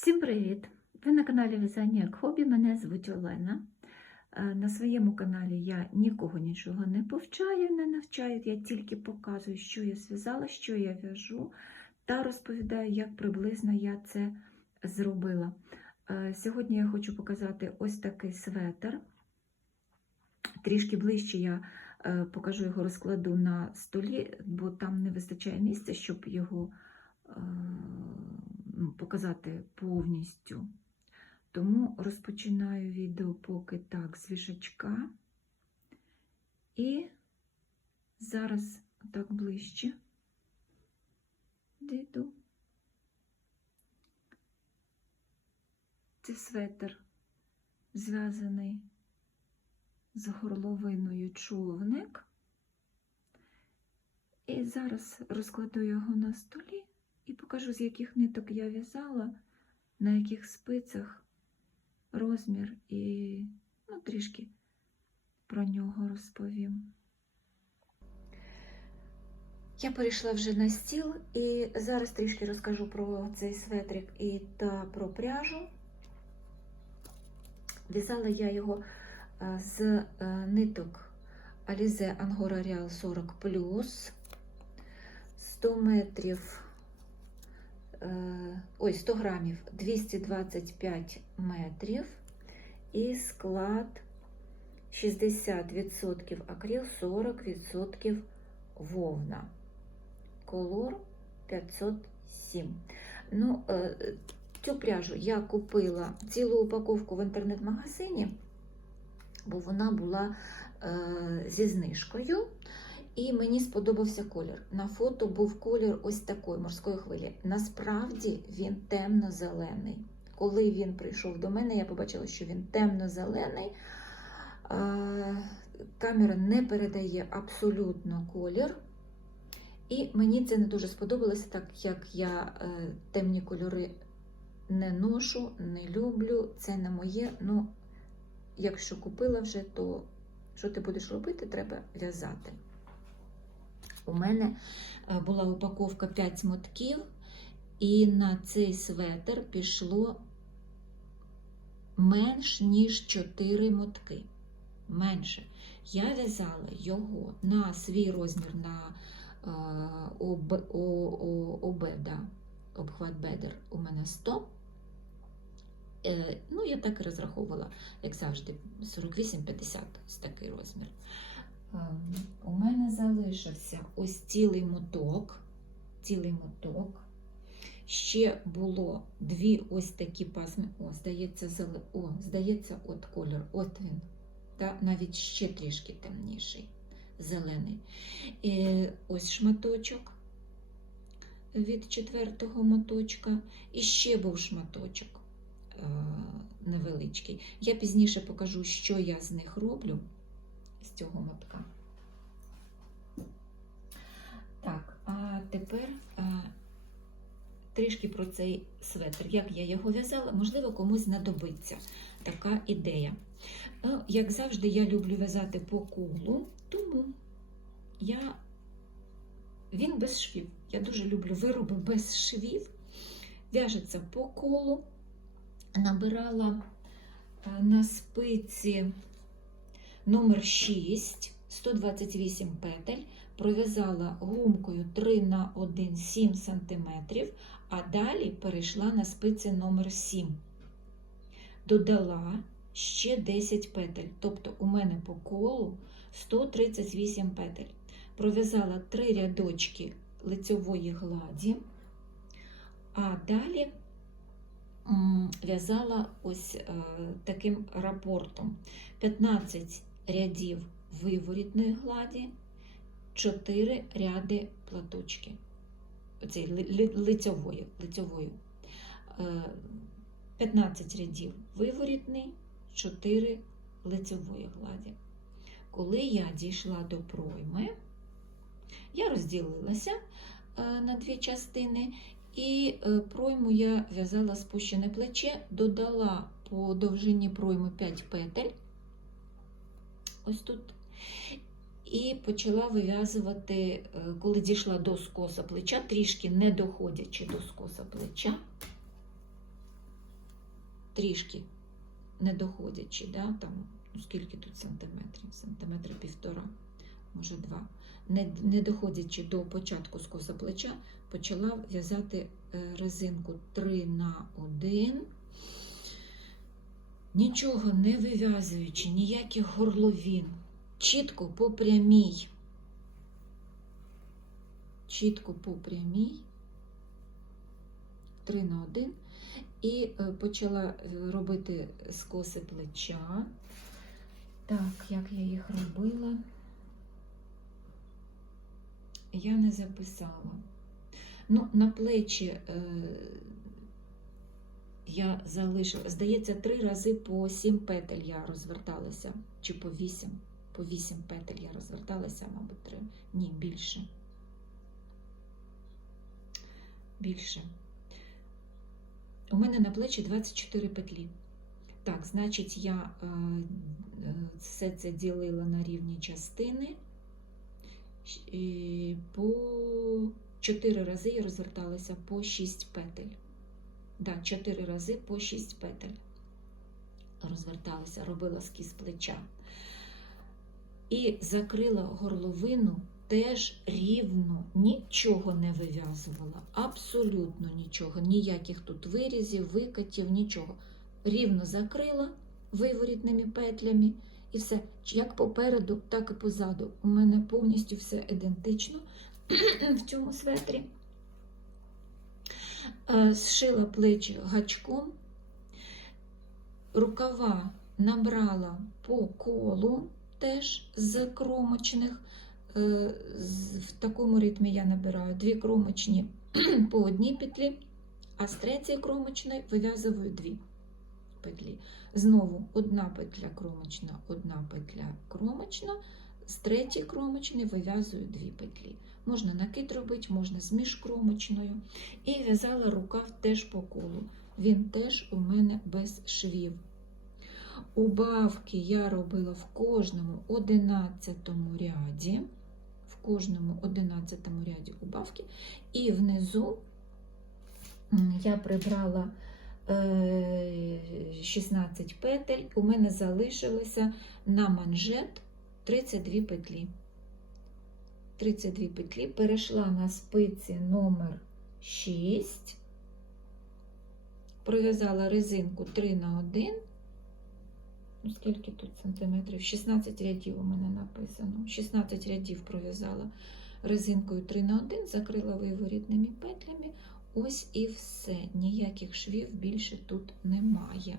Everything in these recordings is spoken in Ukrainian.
Всім привіт! Ви на каналі В'язання як хобі. Мене звуть Олена. Е, На своєму каналі я нікого нічого не повчаю, не навчаю. Я тільки показую, що я зв'язала, що я в'яжу, та розповідаю, як приблизно я це зробила. Е, Сьогодні я хочу показати ось такий светр. Трішки ближче я е, покажу його розкладу на столі, бо там не вистачає місця, щоб його ну, показати повністю. Тому розпочинаю відео поки так з вішачка. І зараз так ближче дійду. Це светр зв'язаний з горловиною човник. І зараз розкладу його на столі і покажу, з яких ниток я в'язала, на яких спицях розмір і ну, трішки про нього розповім. Я перейшла вже на стіл і зараз трішки розкажу про цей светрик і та про пряжу. В'язала я його е, з е, ниток Alize Angora Real 40 100 метрів, ой, 100 грамів 225 метрів і склад 60% акрил, 40% вовна. Колор 507. Ну, е, цю пряжу я купила цілу упаковку в інтернет-магазині, бо вона була е, зі знижкою. І мені сподобався колір. На фото був колір ось такої морської хвилі. Насправді він темно-зелений. Коли він прийшов до мене, я побачила, що він темно-зелений. Камера не передає абсолютно колір. І мені це не дуже сподобалося, так як я е, темні кольори не ношу, не люблю. Це не моє. Ну, якщо купила вже, то що ти будеш робити, треба в'язати. У мене е, була упаковка 5 мотків, і на цей светр пішло менш ніж 4 мотки. Менше. Я в'язала його на свій розмір на е, ОБ, ОБ, да, обхват бедер у мене 100. Е, ну, я так і розраховувала, як завжди, 48-50 ось такий розмір. Ем, У мене залишився ось цілий моток. Цілий моток. Ще було дві ось такі пасми. О, здається, зеле... О, здається, от колір. От він. Та навіть ще трішки темніший, зелений. І ось шматочок від четвертого моточка. І ще був шматочок е, невеличкий. Я пізніше покажу, що я з них роблю з цього мотка. Так, а тепер а, трішки про цей светр. Як я його в'язала, можливо, комусь знадобиться така ідея. Ну, Як завжди, я люблю в'язати по кулу, тому я він без швів. Я дуже люблю вироби без швів. В'яжеться по колу, набирала на спиці номер 6, 128 петель, пров'язала гумкою 3 на 1 7 см, а далі перейшла на спиці номер 7. Додала ще 10 петель, тобто у мене по колу 138 петель. Пров'язала 3 рядочки лицьової гладі, а далі в'язала ось е, таким рапортом 15 рядів виворітної гладі, 4 ряди платочки. Оцей лицьової, лицьової. 15 рядів виворітний, 4 лицьової гладі. Коли я дійшла до пройми, я розділилася е, на дві частини, і е, пройму я в'язала спущене плече, додала по довжині пройми 5 петель ось тут. І почала вив'язувати, е, коли дійшла до скоса плеча, трішки не доходячи до скоса плеча, трішки не доходячи, да, там, ну, скільки тут сантиметрів? Сантиметри півтора, може два. Не, не доходячи до початку скоса плеча, почала в'язати е, резинку 3 на 1. Нічого не вив'язуючи, ніяких горловін. Чітко по прямій. Чітко по прямій. 3 на 1. І е, почала е, робити скоси плеча. Так, як я їх робила, я не записала. Ну, на плечі е, я залишила, здається, три рази по сім петель я розверталася, чи по вісім. По вісім петель я розверталася, мабуть, три. Ні, більше. Більше. У мене на плечі 24 петлі. Так, значить, я е, е, все це ділила на рівні частини. І По 4 рази я розверталася по 6 петель. Да, 4 рази по 6 петель. Розверталася, робила скіз плеча. І закрила горловину теж рівно, нічого не вив'язувала, абсолютно нічого, ніяких тут вирізів, викатів, нічого. Рівно закрила виворітними петлями і все. Як попереду, так і позаду. У мене повністю все ідентично в цьому светрі. Е, Зшила плечі гачком, рукава набрала по колу теж з кромочних. Е, В такому ритмі я набираю дві кромочні по одній петлі, а з третьої кромочної вив'язую дві петлі. Знову одна петля кромочна, одна петля кромочна, з третьої кромочної вив'язую дві петлі. Можна накид робити, можна з міжкромочною. І в'язала рукав теж по колу. Він теж у мене без швів. Убавки я робила в кожному одинадцятому ряді. В кожному одинадцятому ряді убавки. І внизу я прибрала е, 16 петель. У мене залишилося на манжет 32 петлі. 32 петлі. Перейшла на спиці номер 6. Пров'язала резинку 3 на 1. Ну, скільки тут сантиметрів? 16 рядів у мене написано. 16 рядів пров'язала резинкою 3 на 1, закрила виворітними петлями. Ось і все. Ніяких швів більше тут немає.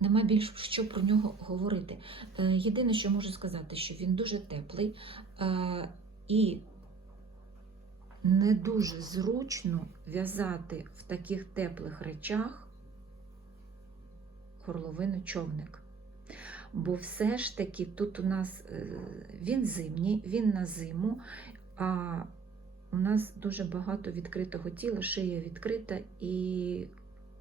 Нема більш що про нього говорити. Е, Єдине, що можу сказати, що він дуже теплий е, і не дуже зручно в'язати в таких теплих речах горловину човник. Бо все ж таки тут у нас е, він зимній, він на зиму, а у нас дуже багато відкритого тіла, шия відкрита і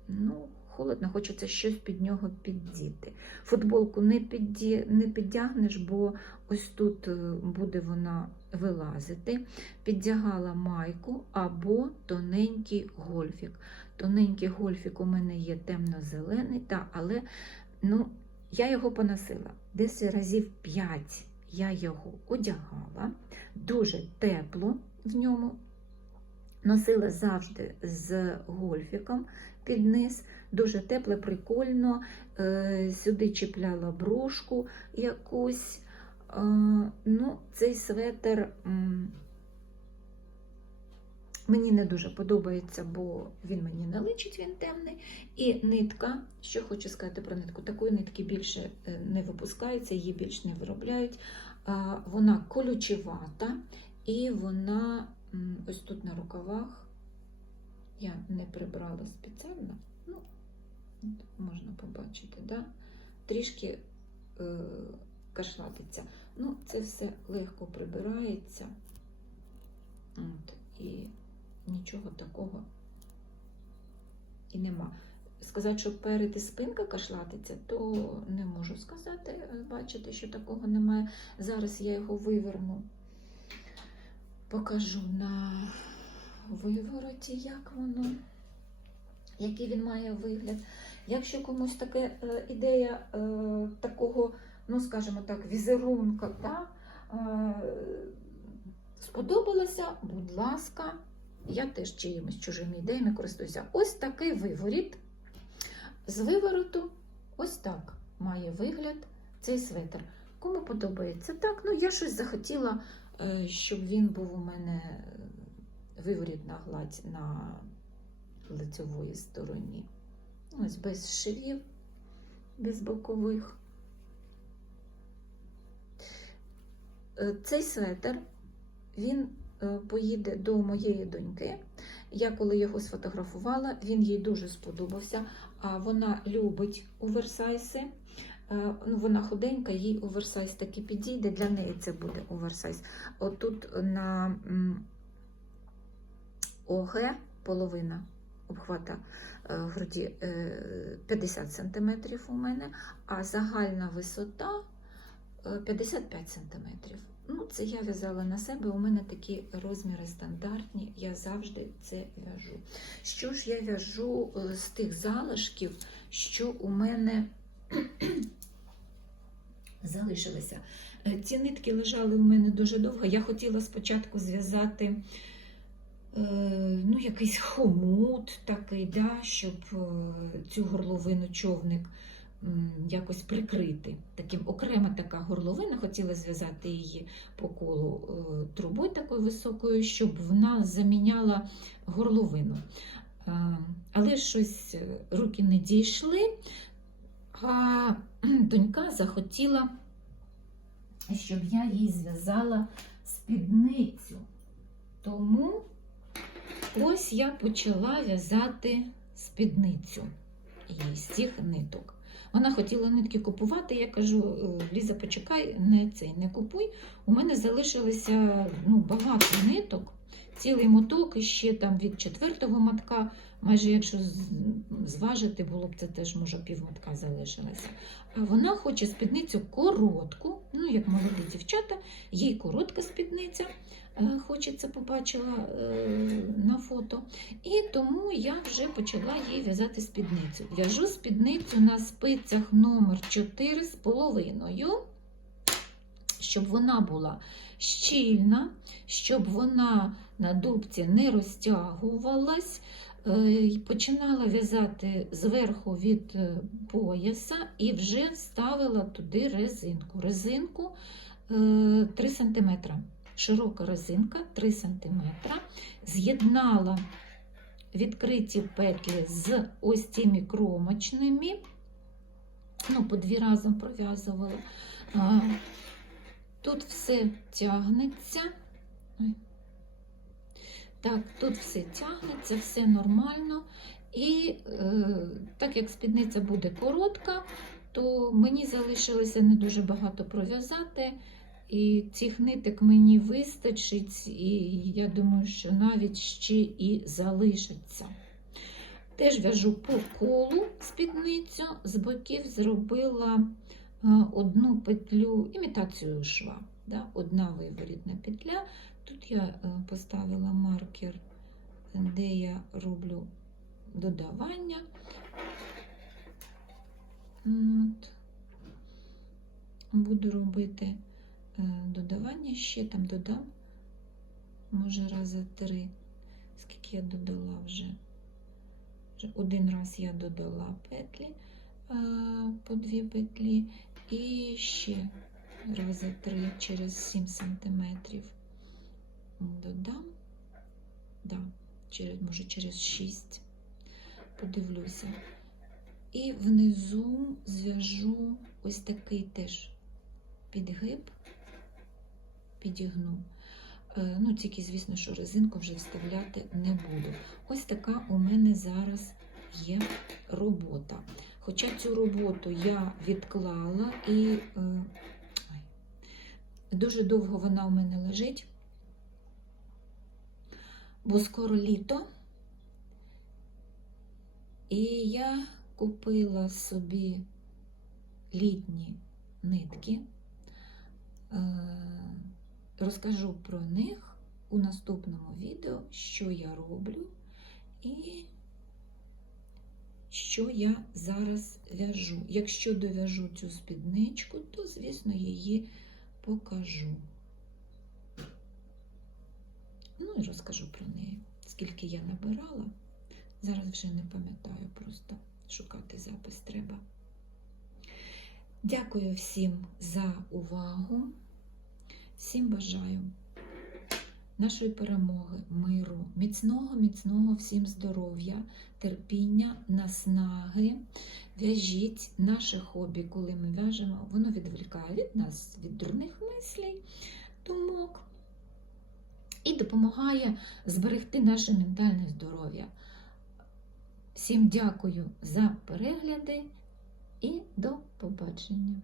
ну, холодно, хочеться щось під нього піддіти. Футболку не, підді, не піддягнеш, бо ось тут е, буде вона вилазити. Піддягала майку або тоненький гольфік. Тоненький гольфік у мене є темно-зелений, та, але ну, я його поносила. Десь разів 5 я його одягала, дуже тепло в ньому. Носила завжди з гольфіком під низ, дуже тепле, прикольно. Е, Сюди чіпляла брошку якусь. Е, Ну, цей светр мені не дуже подобається, бо він мені не личить, він темний. І нитка, що хочу сказати про нитку, такої нитки більше е, не випускається, її більш не виробляють. Вона колючевата і вона ось тут на рукавах. Я не прибрала спеціально, ну, можна побачити, да? трішки е, кашлатиться. Ну, це все легко прибирається. От, і нічого такого і нема. Сказати, що перед і спинка кашлатиться, то не можу сказати. Бачите, що такого немає. Зараз я його виверну, покажу на вивороті, як воно. який він має вигляд. Якщо комусь така ідея е, такого, ну скажімо так, візерунка, да, е, сподобалася, будь ласка, я теж чиїмось чужими ідеями користуюся. Ось такий виворіт. З вивороту ось так має вигляд цей светр. Кому подобається так, ну я щось захотіла, е, щоб він був у мене виворіт на гладь на лицевої стороні. Ось без швів, без бокових. Е, Цей светр, він е, поїде до моєї доньки. Я коли його сфотографувала, він їй дуже сподобався. А вона любить оверсайси. Е, Ну, вона худенька, їй оверсайз таки підійде. Для неї це буде оверсайз. Отут на ОГ половина обхвата е, груді е, 50 см у мене, а загальна висота е, 55 см. Ну, це я в'язала на себе. У мене такі розміри стандартні, я завжди це в'яжу. Що ж я в'яжу е, з тих залишків, що у мене залишилися? Е, Ці нитки лежали у мене дуже довго. Я хотіла спочатку зв'язати е, ну, якийсь хомут такий, да, щоб е, цю горловину човник якось прикрити. Таким окрема така горловина, хотіла зв'язати її по колу е, трубою такою високою, щоб вона заміняла горловину. Е, Але щось е, руки не дійшли, а донька захотіла, щоб я їй зв'язала спідницю. Тому ось я почала в'язати спідницю із цих ниток. Вона хотіла нитки купувати. Я кажу: «Е, Ліза, почекай, не цей не купуй. У мене залишилося ну, багато ниток, цілий моток ще там від четвертого матка. Майже якщо зважити, було б це теж, може, півмотка залишилося. А вона хоче спідницю коротку, ну як молоді дівчата, їй коротка спідниця. е, Хочеться, побачила е, на фото. І тому я вже почала їй в'язати спідницю. В'яжу спідницю на спицях номер 4 з половиною, щоб вона була щільна, щоб вона на дубці не розтягувалась. Е, Починала в'язати зверху від е, пояса і вже ставила туди резинку. Резинку е, 3 см. Широка резинка 3 см. З'єднала відкриті петлі з ось цими кромочними. Ну, по дві разом пров'язувала. Тут все тягнеться. Так, тут все тягнеться, все нормально. І е, так як спідниця буде коротка, то мені залишилося не дуже багато пров'язати. І цих ниток мені вистачить, і я думаю, що навіть ще і залишиться. Теж в'яжу по колу спідницю, з боків зробила е, одну петлю, імітацію шва. Да? Одна виворітна петля. Тут я е, поставила маркер, де я роблю додавання. От. Буду робити е, додавання, ще там додам, може рази три, скільки я додала вже. Один раз я додала петлі е, по дві петлі, і ще рази три через 7 сантиметрів додам. Да, через, може через 6. Подивлюся. І внизу зв'яжу ось такий теж підгиб, підігну. Е, Ну, тільки, звісно, що резинку вже вставляти не буду. Ось така у мене зараз є робота. Хоча цю роботу я відклала і е, дуже довго вона у мене лежить, бо скоро літо. І я купила собі літні нитки. Е, Розкажу про них у наступному відео, що я роблю і що я зараз в'яжу. Якщо дов'яжу цю спідничку, то, звісно, її покажу. Ну і розкажу про неї. Скільки я набирала, зараз вже не пам'ятаю, просто шукати запис треба. Дякую всім за увагу. Всім бажаю нашої перемоги, миру, міцного, міцного всім здоров'я, терпіння, наснаги. В'яжіть наше хобі, коли ми в'яжемо, воно відволікає від нас, від дурних мислей, думок і допомагає зберегти наше ментальне здоров'я. Всім дякую за перегляди і до побачення!